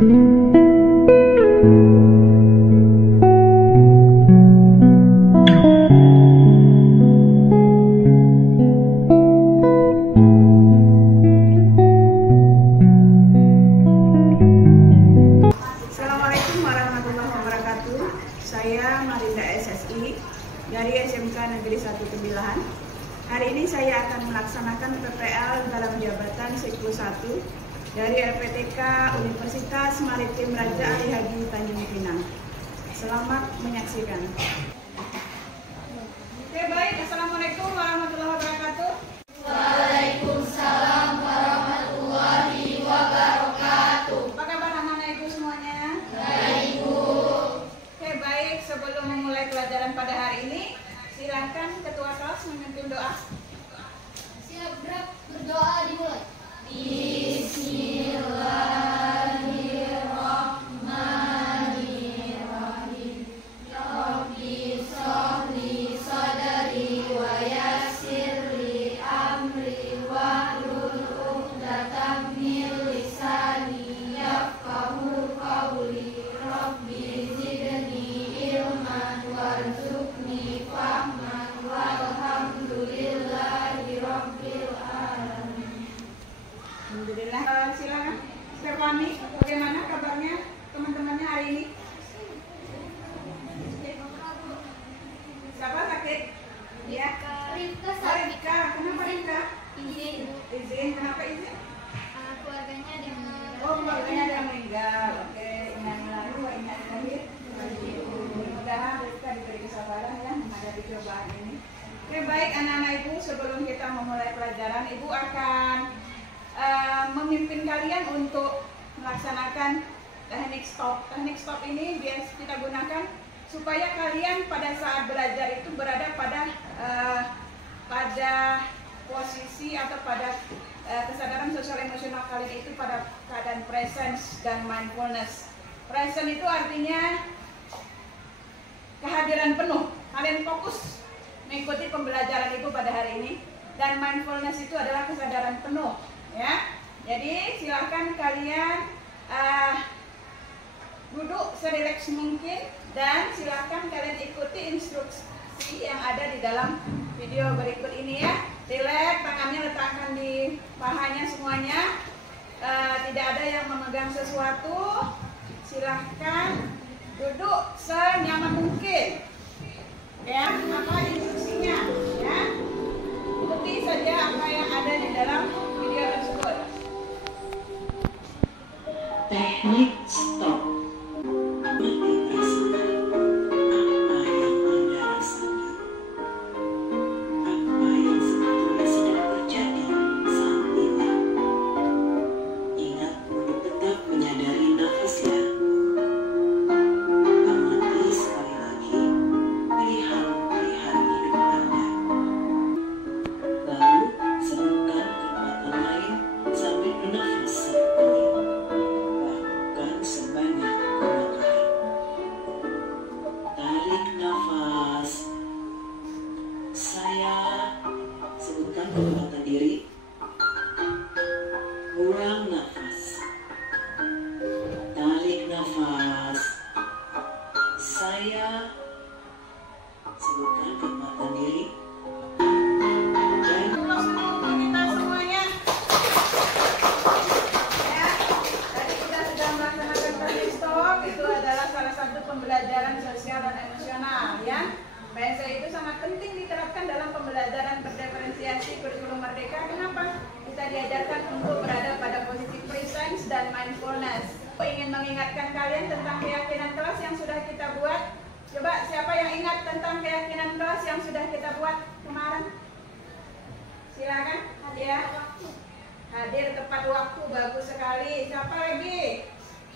Saya Marinda SSI dari SMK Negeri 1 Tembilahan. Hari ini saya akan melaksanakan PPL dalam jabatan siklus 1 dari LPTK Universitas Maritim Raja Ali Haji Tanjung Pinang. Selamat menyaksikan. Oke, baik. Assalamualaikum warahmatullahi wabarakatuh. Waalaikumsalam warahmatullahi wabarakatuh. Apa kabar anak-anak Ibu semuanya? Baik, Bu. Oke, baik. Sebelum memulai pelajaran pada hari ini, silakan ketua kelas memimpin doa. Siap, berdoa dimulai. Bismillahirrahmanirrahim. Rabbi sholli sadri wa yassir li amri wahlul 'uqdatam min lisani yafqahu qawli. Rabbi zidni ilman warzuqni fahman walhamdulillahi rabbil alamin. Alhamdulillah. Silakan Stefani, bagaimana kabarnya teman-temannya hari ini? Siapa sakit? Ya. Rifka Oh, Rika. Kenapa Rika? izin. Izin. Kenapa izin? Keluarganya ada yang meninggal. Oh, keluarganya ada yang meninggal. Oke, innalillahi wa inna ilaihi raji'un. Mudah-mudahan Rika diberi kesabaran ya menghadapi cobaan ini. Oke, baik anak-anak Ibu, sebelum kita memulai pelajaran, Ibu akan memimpin kalian untuk melaksanakan teknik stop. Teknik stop ini biasa kita gunakan supaya kalian pada saat belajar itu berada pada posisi atau pada kesadaran sosial emosional kalian itu pada keadaan presence dan mindfulness. Present itu artinya kehadiran penuh. Kalian fokus mengikuti pembelajaran Ibu pada hari ini. Dan mindfulness itu adalah kesadaran penuh. Ya, jadi silahkan kalian duduk serileks mungkin dan silahkan kalian ikuti instruksi yang ada di dalam video berikut ini ya. Rileks, tangannya letakkan di pahanya semuanya, tidak ada yang memegang sesuatu. Silahkan duduk senyaman mungkin. Ya, apa instruksinya? Ya, ikuti saja apa yang ada di dalam video tersebut. Teknik stop. Berhenti rasakan apa yang Anda rasakan. Apa yang sebetulnya sedang terjadi saat ini. Ingat untuk tetap menyadari nafasnya. Amati sekali lagi pilihan-pilihan hidup Anda. Lalu sebutkan kekuatan lain sambil bernafas seperti lakukan sebanyak 5 kali. Tarik nafas. Saya sebutkan kekuatan diri. Buang nafas. Tarik nafas. Saya sebutkan kekuatan diri. Dan Kita semuanya ya, tadi kita sudah melaksanakan teknik stop. Itu adalah salah satu pembelajaran sosial dan emosional ya. PSE itu sangat penting diterapkan dalam pembelajaran berdiferensiasi kurikulum merdeka. Kenapa? Kita diajarkan untuk berada pada posisi presence dan mindfulness. Aku ingin mengingatkan kalian tentang keyakinan kelas yang sudah kita buat. Coba siapa yang ingat tentang keyakinan kelas yang sudah kita buat kemarin? Silakan ya. Hadir tepat waktu, bagus sekali. Siapa lagi?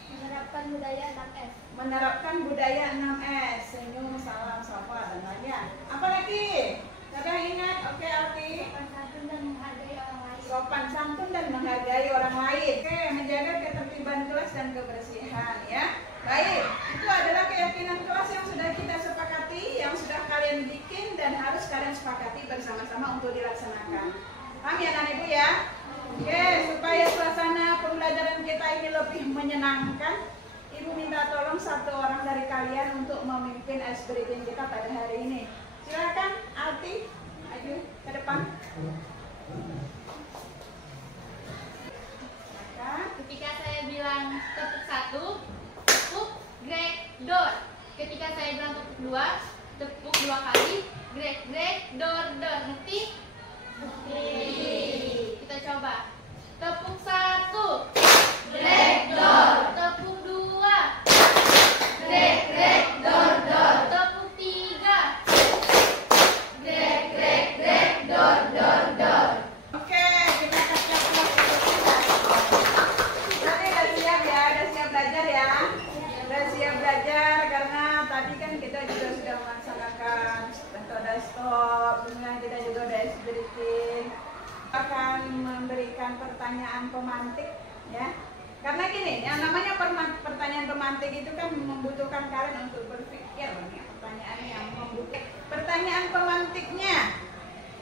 Menerapkan budaya 6S. Menerapkan budaya 6S. Senyum, salam, sapa, dan lainnya. Apa lagi? Siapa yang ingat? Oke, Alfi. Sopan santun dan menghargai orang lain. Sopan santun dan menghargai orang lain. Oke, menjaga ketertiban kelas dan kebersihan ya. Baik, itu adalah keyakinan kelas yang sudah kita sepakati, yang sudah kalian bikin dan harus kalian sepakati bersama-sama untuk dilaksanakan. Paham ya anak ibu ya? Oke, supaya suasana pembelajaran pembelajaran kita ini lebih menyenangkan, Ibu minta tolong satu orang dari kalian untuk memimpin ice breathing kita pada hari ini. Silakan, Alti, maju ke depan. Ketika saya bilang tepuk 1, tepuk grek dor. Ketika saya bilang tepuk 2, tepuk 2 kali, grek dor. Ngerti? Kita coba. Tepuk 1, grek dor. Tepuk 2, grek dor. Tepuk 3, grek dor. Oke, kita kasih berarti udah siap ya, udah siap belajar ya. Udah siap belajar karena tadi kan kita juga sudah melaksanakan metode stop, kemudian kita juga udah breathing. Akan memberikan pertanyaan pemantik ya. Karena gini, yang namanya pertanyaan pemantik itu kan membutuhkan kalian untuk berpikir ya, pertanyaan yang membutuhkan. Pertanyaan pemantiknya,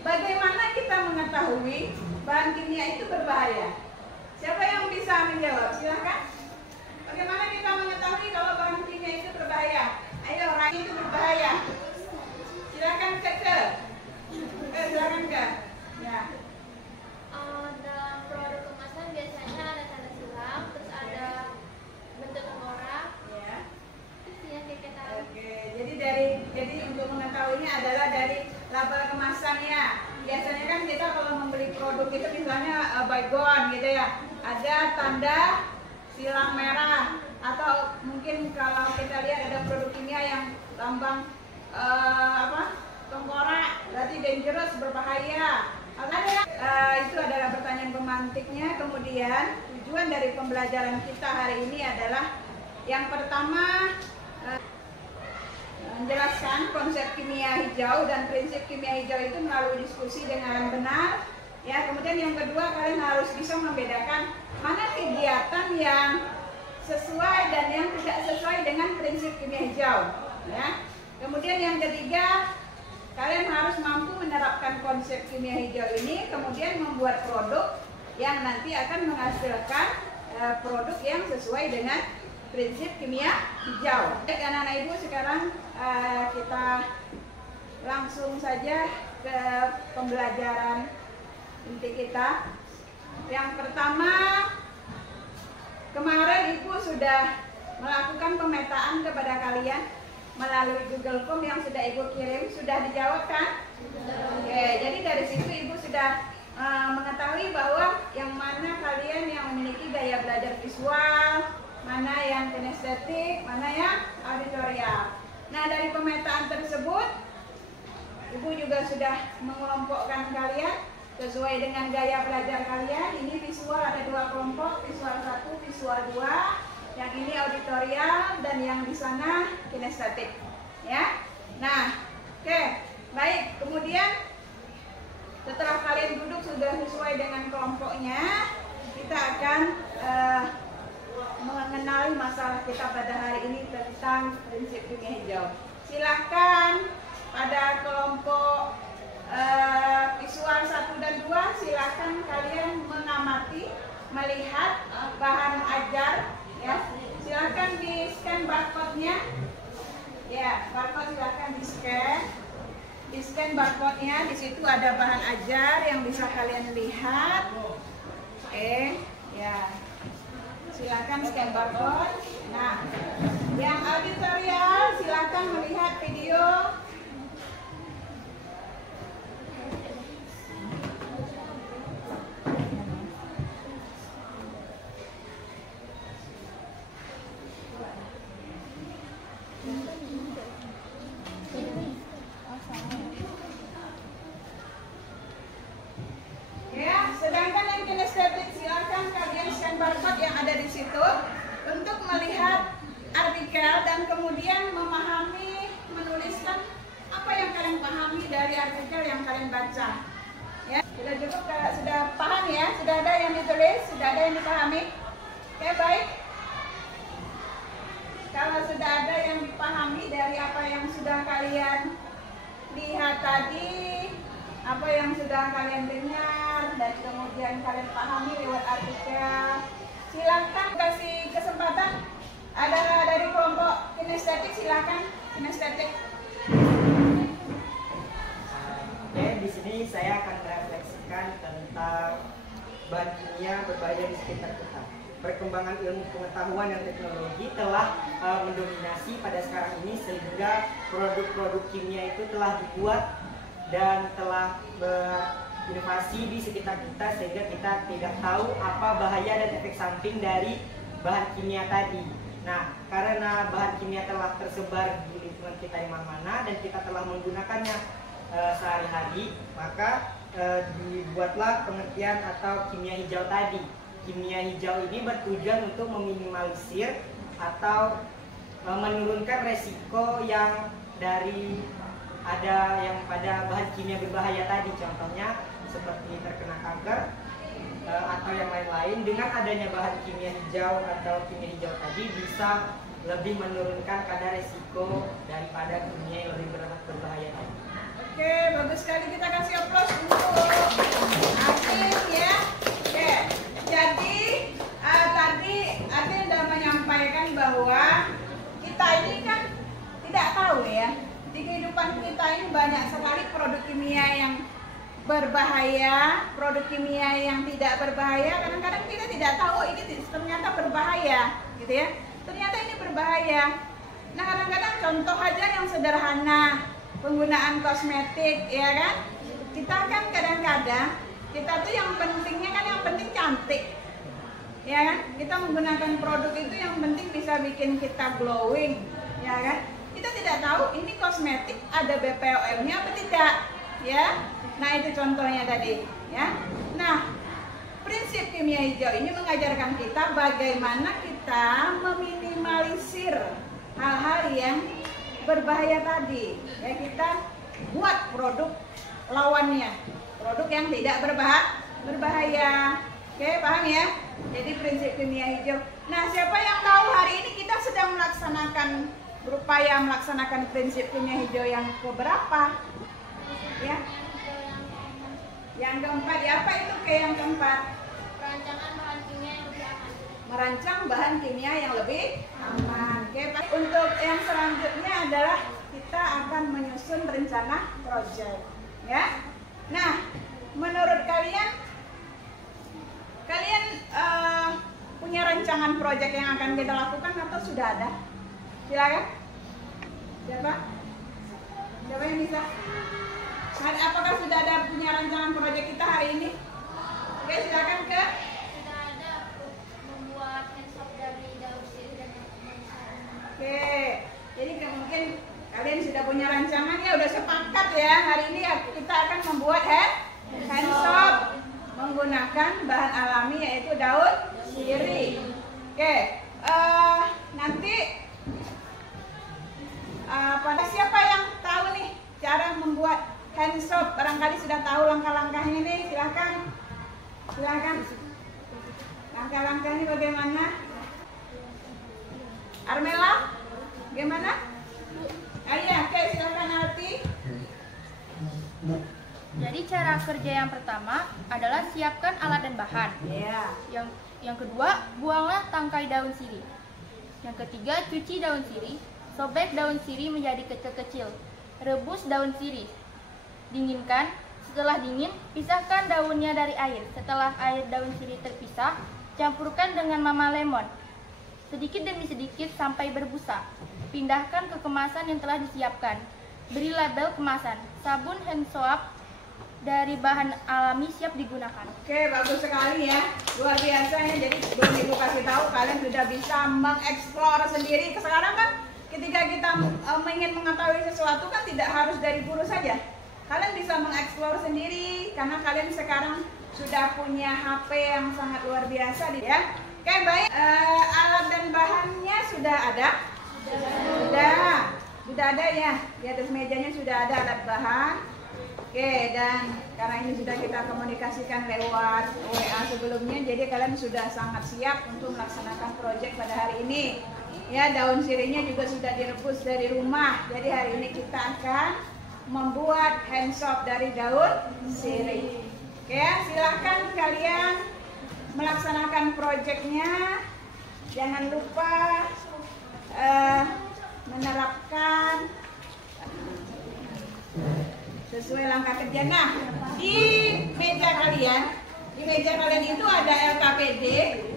bagaimana kita mengetahui bahan kimia itu berbahaya? Siapa yang bisa menjawab? Silahkan. Bagaimana kita mengetahui kalau bahan kimia itu berbahaya? Ayo, orang itu berbahaya. Silakan ke. Silakan ke. Ya. Dalam produk kemasan biasanya ada tanda silang, terus ada bentuk tengkorak. Ya. Terus yang kita Oke, jadi untuk mengetahuinya adalah dari label kemasannya. Biasanya kan kita kalau membeli produk itu misalnya baygon gitu ya, ada tanda silang merah, atau mungkin kalau kita lihat ada produk kimia yang lambang tengkorak, berarti dangerous, berbahaya. Itu adalah pertanyaan pemantiknya. Kemudian tujuan dari pembelajaran kita hari ini adalah yang pertama menjelaskan konsep kimia hijau dan prinsip kimia hijau itu melalui diskusi dengan benar. Ya, kemudian yang kedua, kalian harus bisa membedakan mana kegiatan yang sesuai dan yang tidak sesuai dengan prinsip kimia hijau. Ya. Kemudian yang ketiga, kalian harus mampu menerapkan konsep kimia hijau ini, kemudian membuat produk yang nanti akan menghasilkan produk yang sesuai dengan prinsip kimia hijau. Baik anak-anak ibu, sekarang kita langsung saja ke pembelajaran inti kita. Yang pertama, kemarin ibu sudah melakukan pemetaan kepada kalian melalui Google Form yang sudah ibu kirim. Sudah dijawab kan? Oke, jadi dari situ ibu sudah mengetahui bahwa yang mana kalian yang memiliki gaya belajar visual, mana yang kinestetik, mana yang auditorial. Nah, dari pemetaan tersebut ibu juga sudah mengelompokkan kalian sesuai dengan gaya belajar kalian. Ini visual ada 2 kelompok, visual 1, visual 2. Yang ini auditorial dan yang di sana kinestetik. Ya. Nah, oke. Baik, kemudian setelah kalian duduk sudah sesuai dengan kelompoknya, kita akan mengenali masalah kita pada hari ini tentang prinsip kimia hijau. Silahkan pada kelompok visual 1 dan 2, silahkan kalian mengamati, melihat bahan ajar. Ya, silahkan di scan barcode-nya. Ya, barcode silahkan di scan barcode-nya. Di situ ada bahan ajar yang bisa kalian lihat. Oke, ya. Silahkan scan barcode. Nah, yang auditorial silahkan melihat video. Ya, sedangkan yang kinestetik silakan kalian scan barcode yang ada di situ untuk melihat artikel dan kemudian memahami, menuliskan apa yang kalian pahami dari artikel yang kalian baca. Ya, sudah cukup, sudah paham ya? Sudah ada yang ditulis, sudah ada yang dipahami? Oke, baik. Kalau sudah ada yang dipahami dari apa yang sudah kalian lihat tadi, apa yang sudah kalian dengar, dan kemudian kalian pahami lewat artikel, Silakan kasih kesempatan. Ada dari kelompok kinestetik, silakan kinestetik. Oke, di sini saya akan merefleksikan tentang bahan kimia berbahaya di sekitar kita. Perkembangan ilmu pengetahuan dan teknologi telah mendominasi pada sekarang ini sehingga produk-produk kimia itu telah dibuat dan telah berinovasi di sekitar kita sehingga kita tidak tahu apa bahaya dan efek samping dari bahan kimia tadi. Nah, karena bahan kimia telah tersebar di lingkungan kita di mana-mana dan kita telah menggunakannya sehari-hari, maka dibuatlah pengertian atau kimia hijau tadi. Kimia hijau ini bertujuan untuk meminimalisir atau menurunkan resiko yang dari ada yang pada bahan kimia berbahaya tadi, contohnya seperti terkena kanker atau yang lain-lain. Dengan adanya bahan kimia hijau atau kimia hijau tadi bisa lebih menurunkan kadar resiko daripada kimia yang lebih berbahaya tadi. Oke, bagus sekali, kita kasih aplaus untuk Atin ya. Oke, jadi tadi Atin sudah menyampaikan bahwa kita ini kan tidak tahu ya, di kehidupan kita ini banyak sekali produk kimia yang berbahaya, produk kimia yang tidak berbahaya. Kadang-kadang kita tidak tahu ini ternyata berbahaya, gitu ya. Ternyata ini berbahaya. Nah, kadang-kadang contoh aja yang sederhana, penggunaan kosmetik, ya kan? Kita kan kadang-kadang kita tuh yang pentingnya kan yang penting cantik, ya kan? Kita menggunakan produk itu yang penting bisa bikin kita glowing, ya kan? Kita tidak tahu ini kosmetik ada BPOM-nya apa tidak, ya? Nah, itu contohnya tadi, ya. Nah, prinsip kimia hijau ini mengajarkan kita bagaimana kita meminimalisir hal-hal yang berbahaya tadi. Ya, kita buat produk lawannya, produk yang tidak berbahaya. Oke, paham ya? Jadi prinsip kimia hijau. Nah, siapa yang tahu hari ini kita sedang berupaya melaksanakan prinsip kimia hijau yang keberapa? Ya. Yang keempat, ya, apa itu yang keempat? Perancangan bahan kimia yang lebih aman. Merancang bahan kimia yang lebih aman. Oke, untuk yang selanjutnya adalah kita akan menyusun rencana proyek, ya. Nah, menurut kalian punya rancangan proyek yang akan kita lakukan atau sudah ada? Silakan. Siapa yang bisa? Apakah sudah ada punya rancangan proyek kita hari ini? Oke, silakan ke. Sudah ada membuat handshop dari daun sirih dan Oke, jadi mungkin kalian sudah punya rancangan ya, udah sepakat ya. Hari ini kita akan membuat handshop menggunakan bahan alami yaitu daun sirih. Oke, nanti pada siapa yang tahu nih cara membuat handshop? Barangkali sudah tahu langkah-langkahnya nih, silakan. Langkah-langkahnya bagaimana? Armela, bagaimana? Iya, oke, silakan Alti. Jadi cara kerja yang pertama adalah siapkan alat dan bahan. Iya. Yang kedua, buanglah tangkai daun sirih. Yang ketiga, cuci daun sirih. Sobek daun sirih menjadi kecil-kecil. Rebus daun sirih. Dinginkan. Setelah dingin, pisahkan daunnya dari air. Setelah air daun sirih terpisah, campurkan dengan mama lemon. Sedikit demi sedikit sampai berbusa. Pindahkan ke kemasan yang telah disiapkan. Beri label kemasan. Sabun hand soap dari bahan alami siap digunakan. Oke, bagus sekali ya. Luar biasa ya. Jadi sebelum Ibu kasih tahu, kalian sudah bisa mengeksplor sendiri. Sekarang kan ketika kita ingin mengetahui sesuatu kan tidak harus dari guru saja. Kalian bisa mengeksplor sendiri karena kalian sekarang sudah punya HP yang sangat luar biasa ya. Oke, baik. Alat dan bahannya sudah ada? Sudah ada ya. Di atas mejanya sudah ada alat bahan. Oke, dan karena ini sudah kita komunikasikan lewat WA sebelumnya, jadi kalian sudah sangat siap untuk melaksanakan proyek pada hari ini. Ya, daun sirihnya juga sudah direbus dari rumah. Jadi hari ini kita akan membuat handshop dari daun sirih. Oke, silahkan kalian melaksanakan proyeknya, jangan lupa menerapkan sesuai langkah kerja. Nah, di meja kalian itu ada LKPD.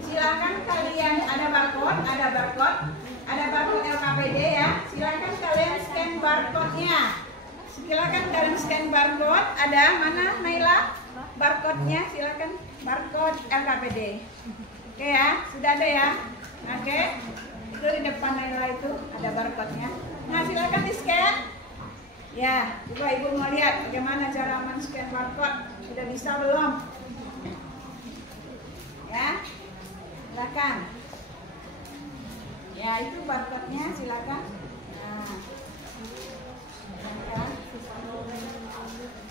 Silakan kalian ada barcode LKPD ya. Silakan kalian scan barcode-nya. Ada mana Naila? Barcode-nya silakan, barcode LKPD. Oke ya, sudah ada ya. Oke. Itu di depan Naila itu ada barcode-nya. Nah, silakan di-scan. Ya, coba Ibu mau lihat bagaimana cara men-scan barcode. Sudah bisa belum? Ya. Silakan. Ya, itu barcode-nya silakan. Nah. Ya.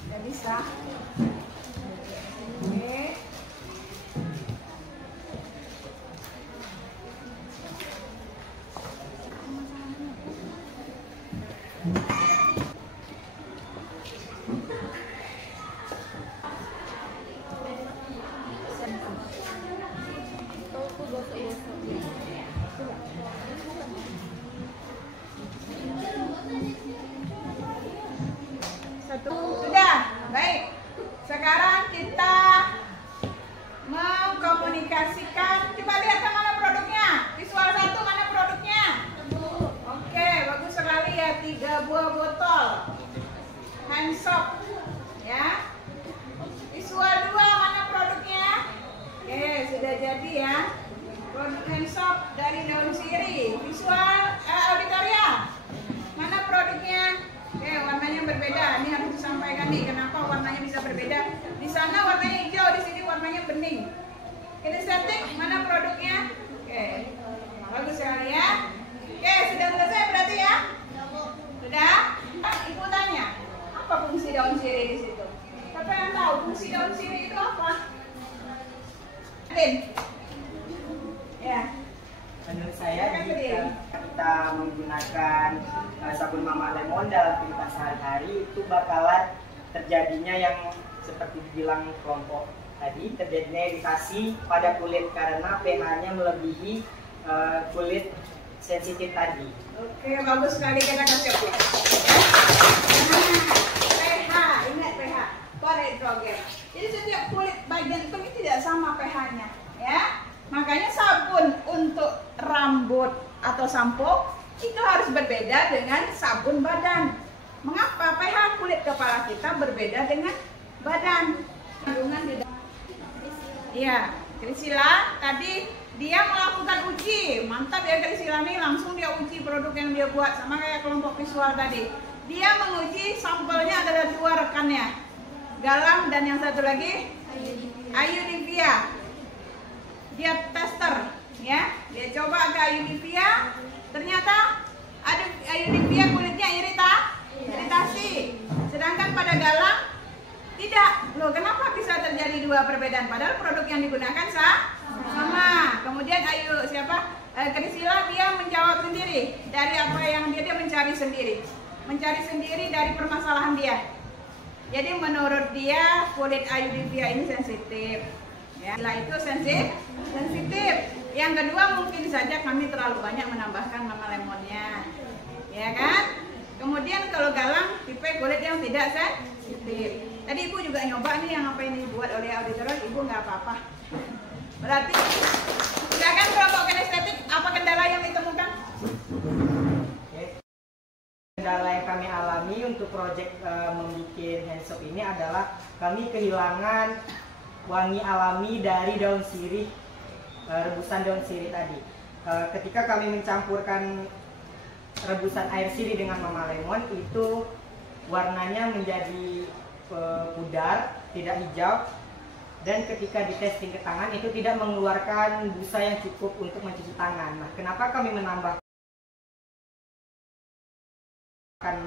Sudah bisa. Oke. Sudah, baik. Sekarang kita mengkomunikasikan. Coba lihat mana produknya. Visual 1 mana produknya? Oke, bagus sekali ya. 3 buah botol hand soap. Ya. Visual 2 mana produknya? Oke, sudah jadi ya. Produk hand soap dari daun sirih. Visual auditorium. Mana produknya? Oke, warnanya berbeda. Ini harus disampaikan nih, kenapa warnanya bisa berbeda. Di sana warnanya hijau, di sini warnanya bening. Kinestetik, mana produknya? Oke, bagus sekali ya. Oke, sudah selesai berarti ya? Sudah? Ibu tanya, apa fungsi daun sirih di situ? Siapa yang tahu fungsi daun sirih itu apa? Adin? Ya. Menurut saya jika kita menggunakan sabun Mama Lemon dalam kehidupan sehari-hari itu bakalan terjadinya yang seperti bilang kelompok tadi, terjadinya iritasi pada kulit karena pH-nya melebihi kulit sensitif tadi. Oke, bagus sekali, kita kasih oke. pH, ingat pH, hidrogen. Jadi setiap kulit bagian kulit tidak sama pH-nya, ya. Makanya sabun untuk rambut atau sampo itu harus berbeda dengan sabun badan. Mengapa pH kulit kepala kita berbeda dengan badan? Kandungan di dalam. Iya, Krisila tadi dia melakukan uji. Mantap ya Krisila nih, langsung dia uji produk yang dia buat sama kayak kelompok visual tadi. Dia menguji sampelnya adalah 2 rekannya. Galang dan yang satu lagi Ayu Divya. Dia tester ya, dia coba ke Ayu Divya, ternyata ada Ayu Divya kulitnya iritasi, sedangkan pada Galang tidak. Loh, kenapa bisa terjadi 2 perbedaan padahal produk yang digunakan sama. Kemudian Krisila dia menjawab sendiri dari apa yang dia mencari sendiri dari permasalahan dia. Jadi menurut dia kulit Ayu Divya ini sensitif. Ya, setelah itu sensitif. Yang kedua mungkin saja kami terlalu banyak menambahkan Mama Lemonnya, ya kan? Kemudian kalau Galang tipe kulit yang tidak sensitif. Tadi Ibu juga nyoba nih yang apa ini dibuat oleh auditorium, Ibu nggak apa-apa. Berarti silakan kelompok kinestetik, apa kendala yang ditemukan? Kendala yang kami alami untuk proyek membuat hand soap ini adalah kami kehilangan wangi alami dari daun sirih, rebusan daun sirih tadi. Ketika kami mencampurkan rebusan air sirih dengan Mama Lemon, itu warnanya menjadi pudar, tidak hijau, dan ketika di testing ke tangan itu tidak mengeluarkan busa yang cukup untuk mencuci tangan. Nah, kenapa kami menambahkan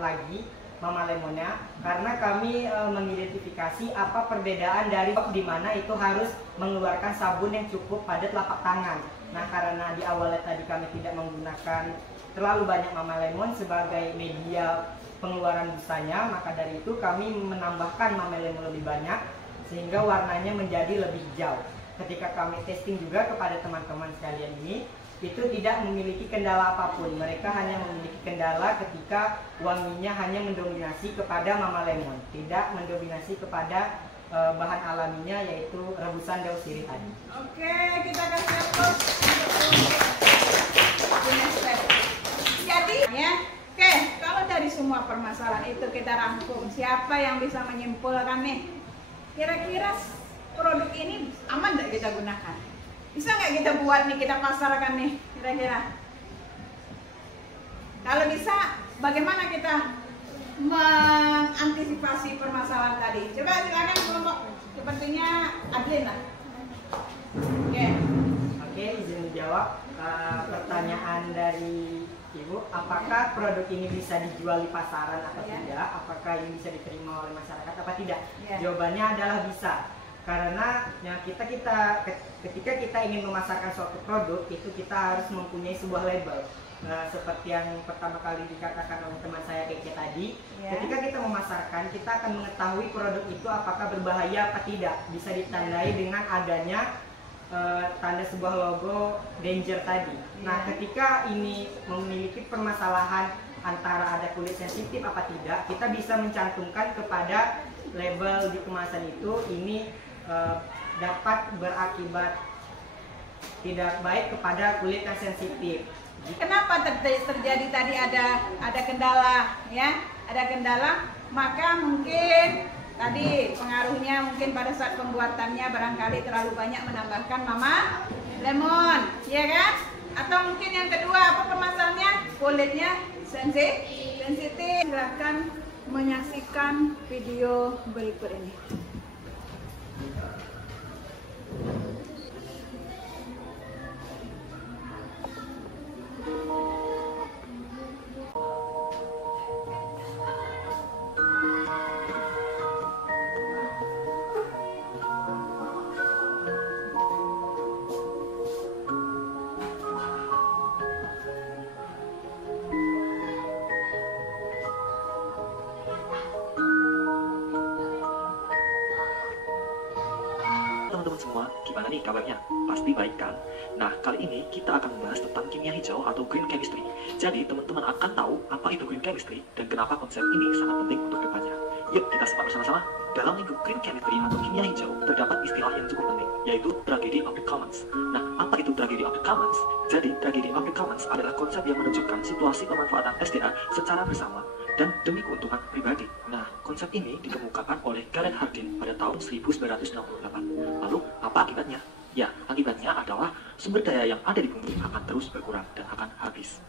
lagi Mama Lemonnya? Karena kami mengidentifikasi apa perbedaan dari di mana itu harus mengeluarkan sabun yang cukup pada telapak tangan. Nah, karena di awalnya tadi kami tidak menggunakan terlalu banyak Mama Lemon sebagai media pengeluaran busanya, maka dari itu kami menambahkan Mama Lemon lebih banyak sehingga warnanya menjadi lebih hijau. ketika kami testing juga kepada teman-teman sekalian ini, itu tidak memiliki kendala apapun. Mereka hanya memiliki kendala ketika wanginya hanya mendominasi kepada Mama Lemon, tidak mendominasi kepada bahan alaminya, yaitu rebusan daun sirih tadi. Oke, kita kasih applause untuk step. Jadi ya, oke, kalau dari semua permasalahan itu kita rangkum, siapa yang bisa menyimpulkan nih? Kira-kira produk ini aman nggak kita gunakan? Bisa nggak kita buat nih, kita pasarkan nih, kira-kira? Kalau bisa, bagaimana kita mengantisipasi permasalahan tadi? Coba silakan kelompok, sepertinya Adlin lah. Oke, izin menjawab pertanyaan dari Ibu. Apakah produk ini bisa dijual di pasaran atau tidak? Apakah ini bisa diterima oleh masyarakat apa tidak? Jawabannya adalah bisa. Karena ya, ketika kita ingin memasarkan suatu produk, itu kita harus mempunyai sebuah label. Seperti yang pertama kali dikatakan oleh teman saya Keke tadi, ketika kita memasarkan, kita akan mengetahui produk itu apakah berbahaya apa tidak. Bisa ditandai dengan adanya tanda sebuah logo danger tadi. Nah, ketika ini memiliki permasalahan antara ada kulit sensitif apa tidak, kita bisa mencantumkan kepada label di kemasan itu, ini dapat berakibat tidak baik kepada kulit yang sensitif. Kenapa terjadi tadi ada kendala ya? Ada kendala, maka mungkin tadi pengaruhnya mungkin pada saat pembuatannya barangkali terlalu banyak menambahkan Mama Lemon, ya kan? Atau mungkin yang kedua, apa permasalahannya? Kulitnya sensitif. Silahkan menyaksikan video berikut ini. Teman-teman semua, gimana nih kabarnya? Pasti baik kan? Nah, kali ini kita akan membahas tentang kimia hijau atau green chemistry. Jadi, teman-teman akan tahu apa itu green chemistry dan kenapa konsep ini sangat penting untuk depannya. Yuk, kita simak bersama-sama. Dalam lingkup green chemistry atau kimia hijau, terdapat istilah yang cukup penting, yaitu tragedy of the commons. Nah, apa itu tragedy of the commons? Jadi, tragedy of the commons adalah konsep yang menunjukkan situasi pemanfaatan SDA secara bersama dan demi keuntungan pribadi. Nah, konsep ini dikemukakan oleh Gareth Hardin pada tahun 1968. Lalu, apa akibatnya? Ya, akibatnya adalah sumber daya yang ada di bumi akan terus berkurang dan akan habis.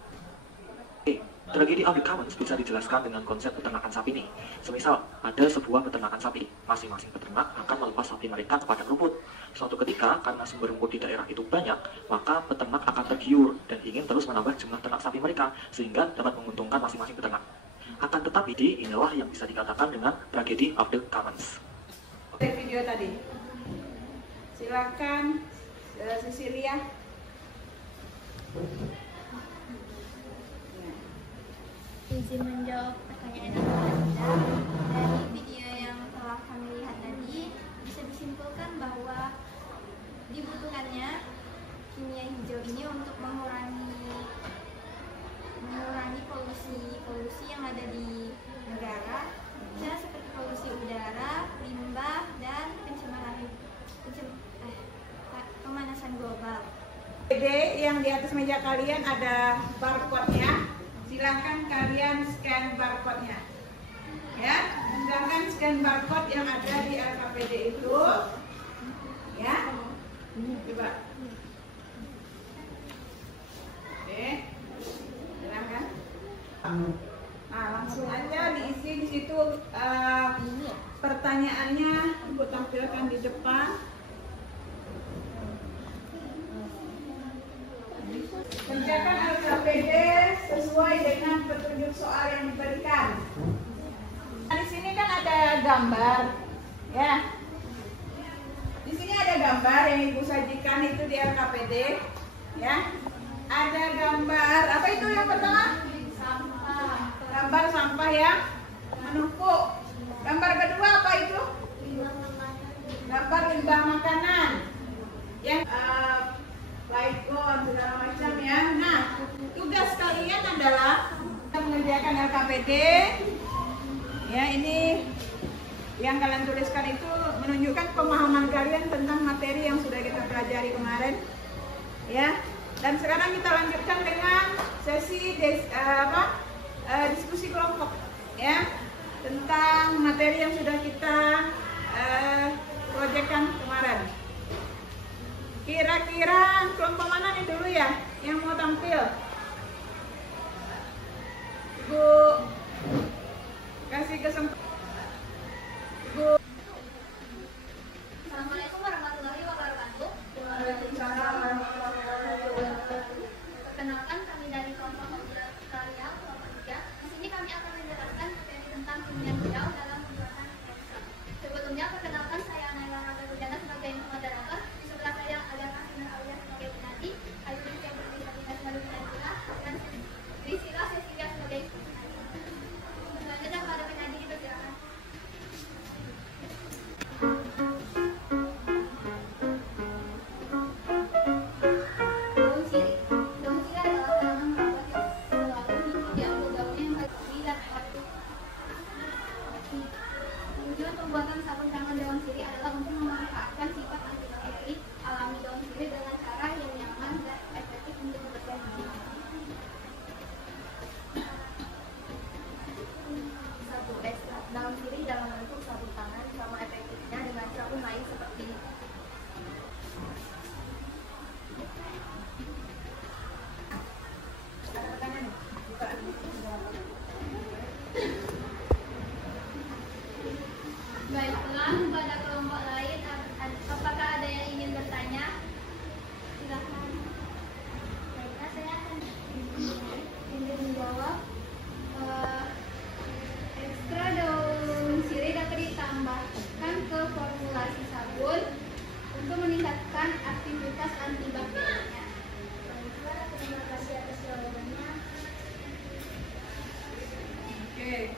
Oke, tragedy of the commons bisa dijelaskan dengan konsep peternakan sapi nih. Semisal, ada sebuah peternakan sapi. Masing-masing peternak akan melepas sapi mereka kepada rumput. Suatu ketika, karena sumber rumput di daerah itu banyak, maka peternak akan tergiur dan ingin terus menambah jumlah ternak sapi mereka, sehingga dapat menguntungkan masing-masing peternak. Akan tetapi, inilah yang bisa dikatakan dengan tragedy of the commons. Video tadi. Silakan Cecilia. Izin menjawab pertanyaan yang ada. Dari video yang telah kami lihat tadi, bisa disimpulkan bahwa dibutuhkannya kimia hijau ini untuk mengurangi polusi yang ada di negara, misalnya seperti polusi udara, limbah, dan pemanasan global. Yang di atas meja kalian ada barcode-nya. Silahkan kalian scan barcode-nya. Ya, silahkan scan barcode yang ada di LKPD itu. Ya, coba. Oke, silahkan. Nah, langsung aja diisi di situ pertanyaannya. Ibu tampilkan di depan. Kerjakan LKPD sesuai dengan petunjuk soal yang diberikan. Nah, di sini kan ada gambar, ya. Di sini ada gambar yang ibu sajikan itu di LKPD, ya. Ada gambar apa itu yang pertama? Sampah. Gambar sampah yang menumpuk. Gambar kedua apa itu? Gambar limbah makanan. yang light gun segala macam ya. Nah, tugas kalian adalah mengerjakan LKPD. Ya, ini yang kalian tuliskan itu menunjukkan pemahaman kalian tentang materi yang sudah kita pelajari kemarin. Ya. Dan sekarang kita lanjutkan dengan sesi diskusi kelompok ya, tentang materi yang sudah kita proyekkan kemarin. Kira-kira kelompok mana nih dulu ya yang mau tampil? Bu, kasih kesempatan. Bu. Assalamualaikum warahmatullahi wabarakatuh. Waalaikumsalam warahmatullahi wabarakatuh. Perkenalkan, kami dari kelompok karya kelompok 3. Di sini kami akan menjelaskan materi tentang kimia hijau dalam pembuatan ponsel. Sebelumnya, perkenalkan, saya Naila Rada Bujana sebagai moderator. Di sebelah saya ada Kasina Aulia sebagai penyanyi, Ayu Rizky Berlisabina sebagai penyanyi, dan Priscilla Cecilia sebagai penyanyi. Selanjutnya kepada penyanyi dipersilakan. Daun sirih. Daun sirih adalah tanaman merawat yang selalu diambil daunnya yang paling tinggi dan efektif. Tujuan pembuatan sabun tangan daun sirih adalah untuk memanfaatkan sifat antibakteri alami daun sirih dengan cara yang nyaman dan efektif untuk bekerja gigi. Sabun ekstrak daun sirih dalam bentuk sabun tangan sama efektifnya dengan sabun lain seperti Ada pertanyaan nih? Buka. Baiklah, pada kelompok lain, apakah ada yang ingin bertanya? Silakan. Baiklah, saya akan ingin menjawab. Ekstra daun sirih dapat ditambahkan ke formulasi sabun untuk meningkatkan aktivitas antibakterinya. Baiklah, terima kasih atas jawabannya. Oke.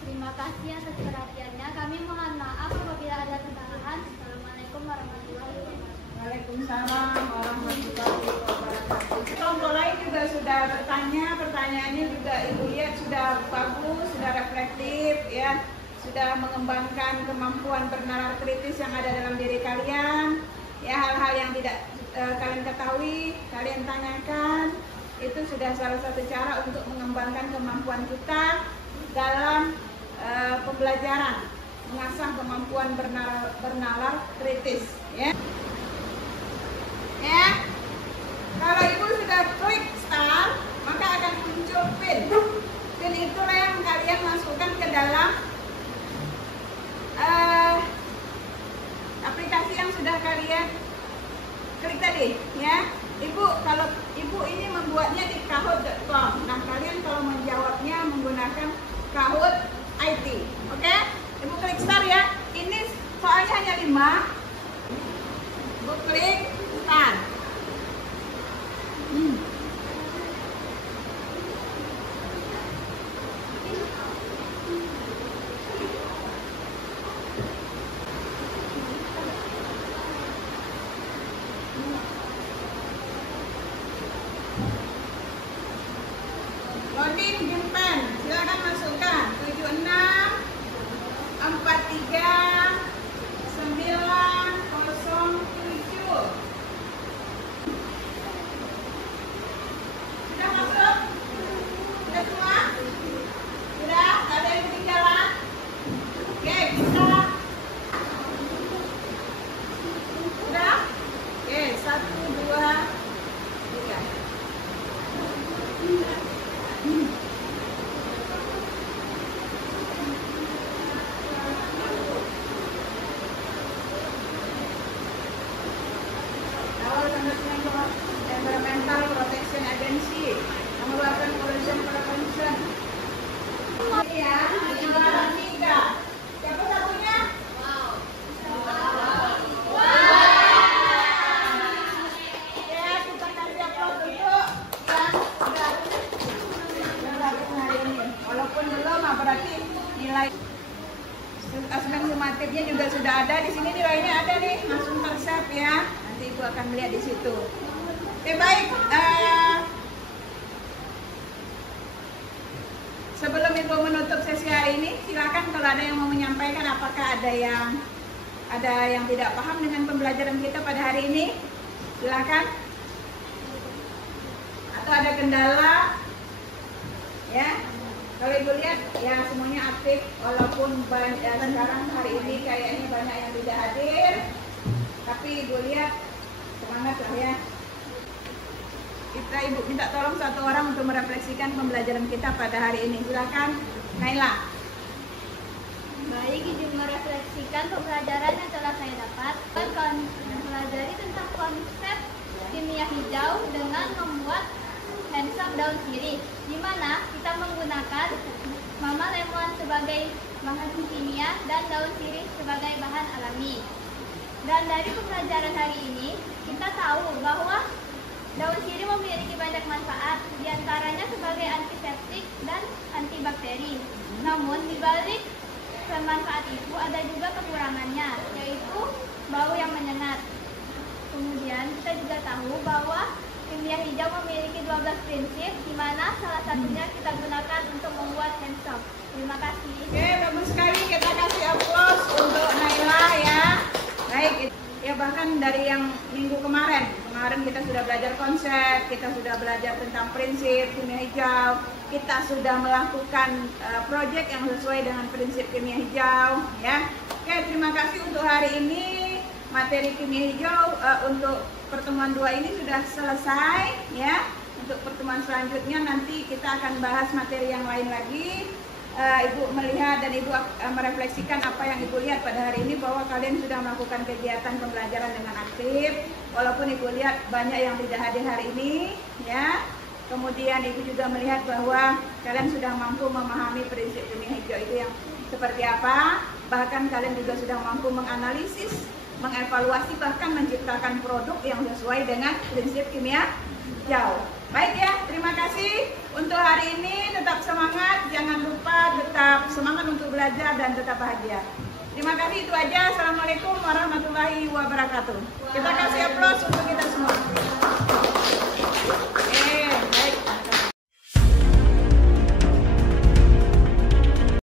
Terima kasih atas perhatiannya. Kami mohon maaf apabila ada kesalahan. Assalamualaikum warahmatullahi wabarakatuh. Waalaikumsalam warahmatullahi wabarakatuh. Kelompok lain juga sudah bertanya, pertanyaannya juga Ibu lihat sudah bagus, sudah reflektif ya, sudah mengembangkan kemampuan bernalar kritis yang ada dalam diri kalian. Ya, hal-hal yang tidak kalian ketahui, kalian tanyakan. Itu sudah salah satu cara untuk mengembangkan kemampuan kita dalam pembelajaran, mengasah kemampuan bernalar kritis ya. Ya, kalau Ibu sudah klik start, maka akan muncul pin. Pin itulah yang kalian masukkan ke dalam aplikasi yang sudah kalian klik tadi ya. Ibu, kalau Ibu ini membuatnya di kahoot.com. Nah, kalian kalau menjawabnya menggunakan Kahoot IT. Oke? Ibu klik start ya. Ini soalnya hanya 5. Ibu klik start. Loading Gimpen, silakan masukkan 76 43 907. Sudah masuk? Sudah semua? Sudah? Ada yang ketinggalan? Oke, bisa. Sudah? Oke, 1, 2, 3. Environmental Protection Agency mengeluarkan pollution prevention. Ya, juara 3. Siapa satunya? Ya, kita kasih aplaus dulu yang sudah hari ini. Walaupun belum, berarti nilai asesmen sumatifnya juga sudah ada. Di sini nilainya ada nih, langsung tersave ya. Nanti Ibu akan melihat di situ. Oke, baik. Sebelum Ibu menutup sesi hari ini, silakan kalau ada yang mau menyampaikan, apakah ada yang tidak paham dengan pembelajaran kita pada hari ini, silakan. Atau ada kendala, ya. Kalau Ibu lihat, ya semuanya aktif, walaupun sekarang hari ini kayaknya banyak yang tidak hadir, tapi Ibu lihat semangat lah ya. Ibu minta tolong satu orang untuk merefleksikan pembelajaran kita pada hari ini. Silakan, Naila. Baik, izin merefleksikan pembelajaran yang telah saya dapat. Akan mempelajari tentang konsep kimia hijau dengan membuat hand soap daun sirih, di mana kita menggunakan mama lemon sebagai bahan kimia dan daun sirih sebagai bahan alami. Dan dari pembelajaran hari ini, kita tahu bahwa daun sirih memiliki banyak manfaat, diantaranya sebagai antiseptik dan antibakteri. Namun, di balik manfaat itu ada juga kekurangannya, yaitu bau yang menyengat. Kemudian, kita juga tahu bahwa kimia hijau memiliki 12 prinsip, di mana salah satunya kita gunakan untuk membuat hand soap. Terima kasih. Oke, bagus sekali. Kita kasih aplaus untuk Naila ya. Baik, ya bahkan dari yang minggu kemarin kita sudah belajar konsep, kita sudah belajar tentang prinsip kimia hijau, kita sudah melakukan proyek yang sesuai dengan prinsip kimia hijau ya. Oke, terima kasih untuk hari ini. Materi kimia hijau untuk pertemuan 2 ini sudah selesai ya. Untuk pertemuan selanjutnya nanti kita akan bahas materi yang lain lagi. Ibu melihat dan Ibu merefleksikan apa yang Ibu lihat pada hari ini, bahwa kalian sudah melakukan kegiatan pembelajaran dengan aktif, walaupun Ibu lihat banyak yang tidak hadir hari ini ya. Kemudian Ibu juga melihat bahwa kalian sudah mampu memahami prinsip kimia hijau itu yang seperti apa, bahkan kalian juga sudah mampu menganalisis, mengevaluasi, bahkan menciptakan produk yang sesuai dengan prinsip kimia hijau. Baik ya, terima kasih untuk hari ini. Tetap semangat, jangan lupa tetap semangat untuk belajar dan tetap bahagia. Terima kasih, itu aja. Assalamualaikum warahmatullahi wabarakatuh. Kita kasih aplaus untuk kita semua.